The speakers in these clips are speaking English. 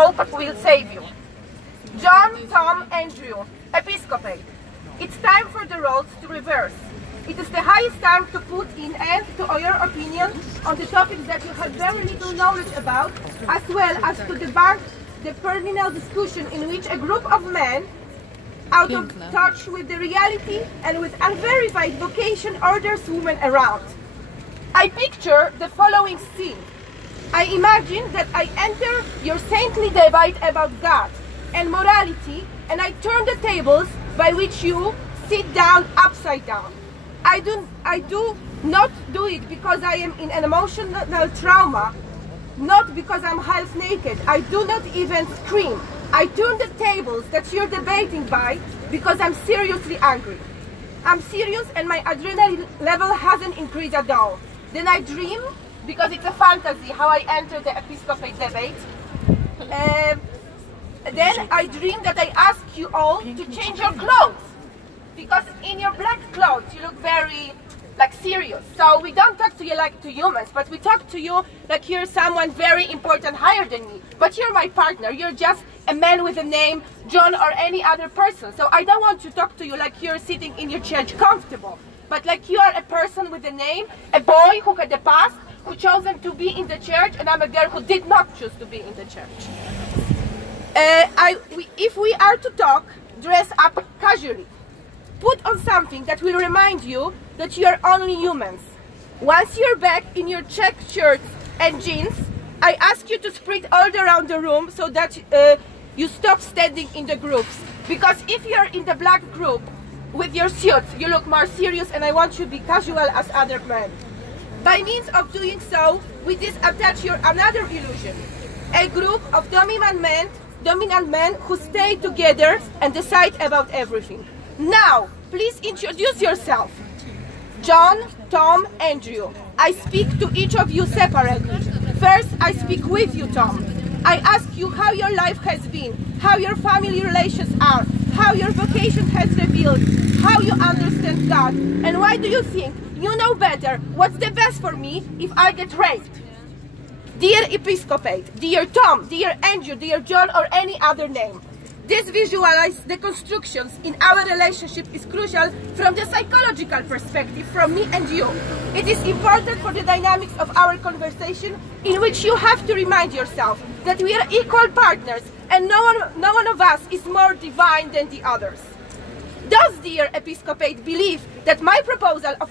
Hope will save you. John, Tom, Andrew, Episcopate. It's time for the roles to reverse. It is the highest time to put in end to your opinion on the topics that you have very little knowledge about, as well as to debunk the perennial discussion in which a group of men, out of touch with the reality and with unverified vocation, orders women around. I picture the following scene. I imagine that I enter your saintly debate about God and morality, and I turn the tables by which you sit down upside down. I do not do it because I am in an emotional trauma, not because I'm half naked. I do not even scream. I turn the tables that you're debating by because I'm seriously angry. I'm serious and my adrenaline level hasn't increased at all. Then I dream, because it's a fantasy how I enter the Episcopate debate. Then I dream that I ask you all to change your clothes, because in your black clothes you look very serious. So we don't talk to you like to humans, but we talk to you like you're someone very important, higher than me. But you're my partner. You're just a man with a name, John or any other person. So I don't want to talk to you like you're sitting in your church comfortable, but like you are a person with a name, a boy who had a past, who chosen to be in the church, and I'm a girl who did not choose to be in the church. If we are to talk, dress up casually. Put on something that will remind you that you are only humans. Once you're back in your check shirts and jeans, I ask you to spread all around the room so that you stop standing in the groups. Because if you're in the black group with your suits, you look more serious, and I want you to be casual as other men. By means of doing so, we disattach your another illusion. A group of dominant men who stay together and decide about everything. Now, please introduce yourself. John, Tom, Andrew. I speak to each of you separately. First, I speak with you, Tom. I ask you how your life has been, how your family relations are, how your vocation has revealed, how you understand God, and why do you think you know better what's the best for me if I get raped? Dear Episcopate, dear Tom, dear Andrew, dear John, or any other name, this visualize the constructions in our relationship is crucial from the psychological perspective from me and you. It is important for the dynamics of our conversation, in which you have to remind yourself that we are equal partners and no one of us is more divine than the others. Does dear Episcopate believe that my proposal of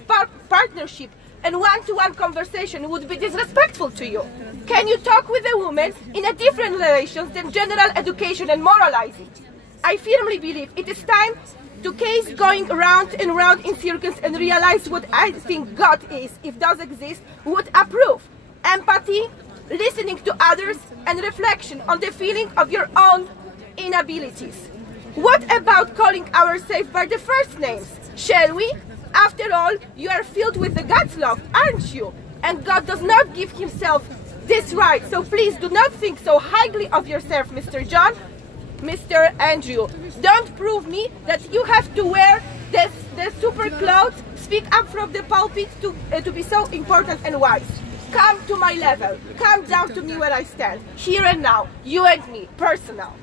partnership and one-to-one conversation would be disrespectful to you? Can you talk with a woman in a different relations than general education and moralizing? I firmly believe it is time to case going round and round in circles and realize what I think God is, if does exist, would approve. Empathy, listening to others, and reflection on the feeling of your own inabilities. What about calling ourselves by the first names? Shall we? After all, you are filled with the God's love, aren't you? And God does not give himself this right, so please do not think so highly of yourself, Mr. John, Mr. Andrew. Don't prove me that you have to wear the super clothes, speak up from the pulpit to be so important and wise. Come to my level, come down to me where I stand, here and now, you and me, personal.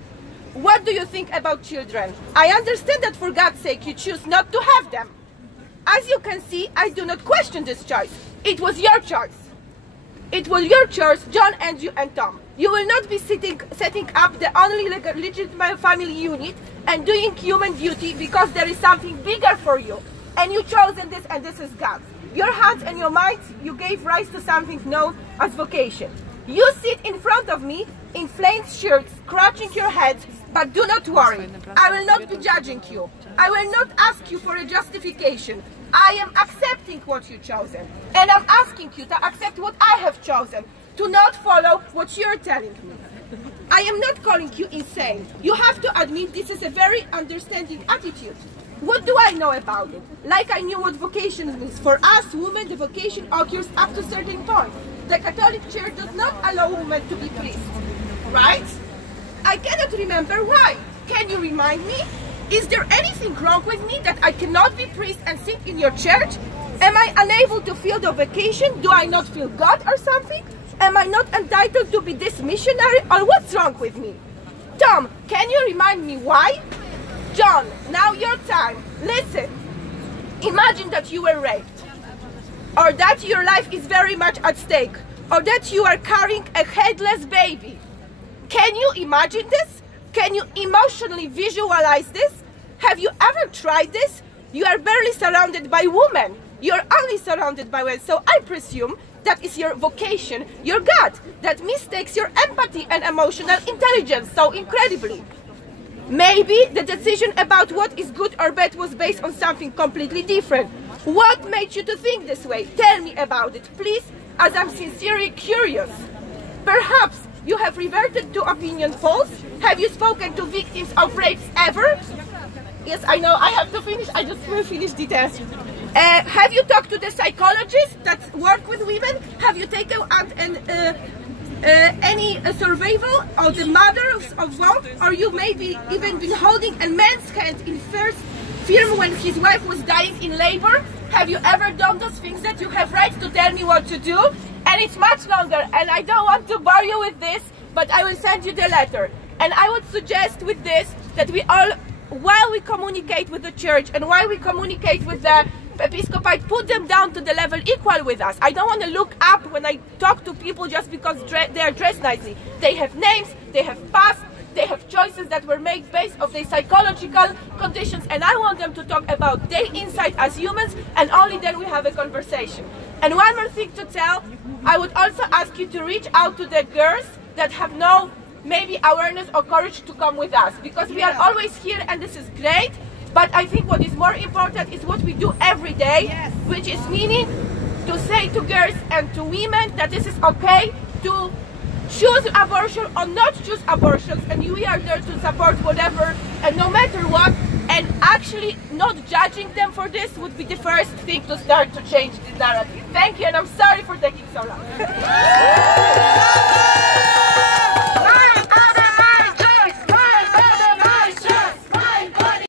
What do you think about children? I understand that for God's sake you choose not to have them. As you can see, I do not question this choice. It was your choice. It was your choice, John, Andrew, and Tom. You will not be setting up the only legitimate family unit and doing human duty because there is something bigger for you. And you chosen this, and this is God. Your hands and your minds, you gave rise to something known as vocation. You sit in front of me in flamed shirts, scratching your heads, but do not worry. I will not be judging you. I will not ask you for a justification. I am accepting what you've chosen, and I'm asking you to accept what I have chosen, to not follow what you're telling me. I am not calling you insane. You have to admit this is a very understanding attitude. What do I know about it? Like I knew what vocation is. For us women, the vocation occurs up to a certain point. The Catholic Church does not allow women to be priests, right? I cannot remember why. Can you remind me? Is there anything wrong with me that I cannot be priest and sing in your church? Am I unable to feel the vocation? Do I not feel God or something? Am I not entitled to be this missionary, or what's wrong with me? Tom, can you remind me why? John, now your time. Listen. Imagine that you were raped, or that your life is very much at stake, or that you are carrying a headless baby. Can you imagine this? Can you emotionally visualize this? Have you ever tried this? You are barely surrounded by women. You're only surrounded by women. So I presume that is your vocation, your God, that mistakes your empathy and emotional intelligence so incredibly. Maybe the decision about what is good or bad was based on something completely different. What made you to think this way? Tell me about it, please, as I'm sincerely curious. Perhaps you have reverted to opinion polls? Have you spoken to victims of rapes ever? Yes, I know, I have to finish, I just will finish details. Have you talked to the psychologists that work with women? Have you taken out any survival of the mothers of one? Or you maybe even been holding a man's hand in first film when his wife was dying in labor? Have you ever done those things that you have right to tell me what to do? And it's much longer, and I don't want to bore you with this, but I will send you the letter. And I would suggest with this that we all, while we communicate with the church and while we communicate with the episcopate, put them down to the level equal with us. I don't want to look up when I talk to people just because they are dressed nicely. They have names, they have past, they have choices that were made based on their psychological conditions, and I want them to talk about their insight as humans, and only then we have a conversation. And one more thing to tell, I would also ask you to reach out to the girls that have no maybe awareness or courage to come with us, because we are always here and this is great, but I think what is more important is what we do every day, which is meaning to say to girls and to women that this is okay to choose abortion or not choose abortions, and we are there to support whatever and no matter what, and actually not judging them for this would be the first thing to start to change this narrative. Thank you, and I'm sorry for taking so long.